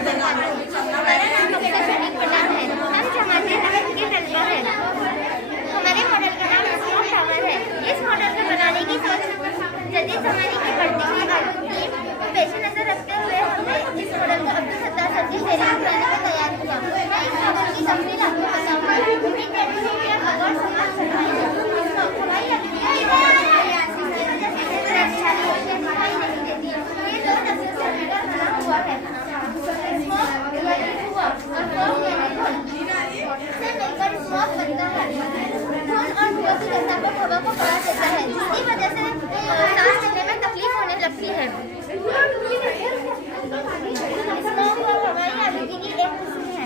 हमारा नाम अक्षय शरीफ पटेल है। हम जमाते 9th के तलबा हैं। हमारे मॉडल का नाम स्मॉक टावर है। इस मॉडल को बनाने की सोच जदीद ज़माने की बढ़ती हुई आलूगी को पेश नज़र रखते हुए हमने इस मॉडल को अब्दुल सत्तार सच्ची शहरी घराने में तैयार किया। मैं इस मॉडल की तफसील आपको बताऊंगा। और समाज सफाई लगती है की नहीं देती। ये 2 नस्ल से मिलकर बना हुआ है। मिलकर स्मोक बनता है। धुआं और धुआं की कसावट हवा को बढ़ा देता है, जिसकी वजह से सांस लेने में तकलीफ होने लगती है। स्मोक हवाई आलूगी की एक किस्म है।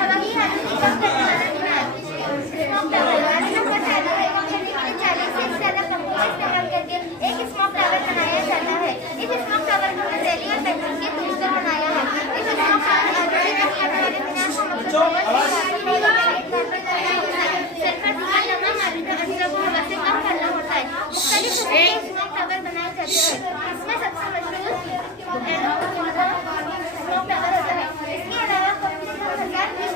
हवाई आलूगी कम करने वाला नहीं है। स्मोक टावर नंबर 40 से ज्यादा कंपोस्ट इस्तेमाल करके एक स्मोक टावर बनाया जाता है। इस स्मोक टावर को हथेली और पेंसिल के टूल से बनाया है। इस स्मोक टावर आलूगी रख करने वाले विनाश को मकसद मुख्तलिफ स्मोक टावर बनाए जाते हैं। इसमें सबसे मशहूर स्मोक टावर होता है। इसके अलावा कम से कम 1000 की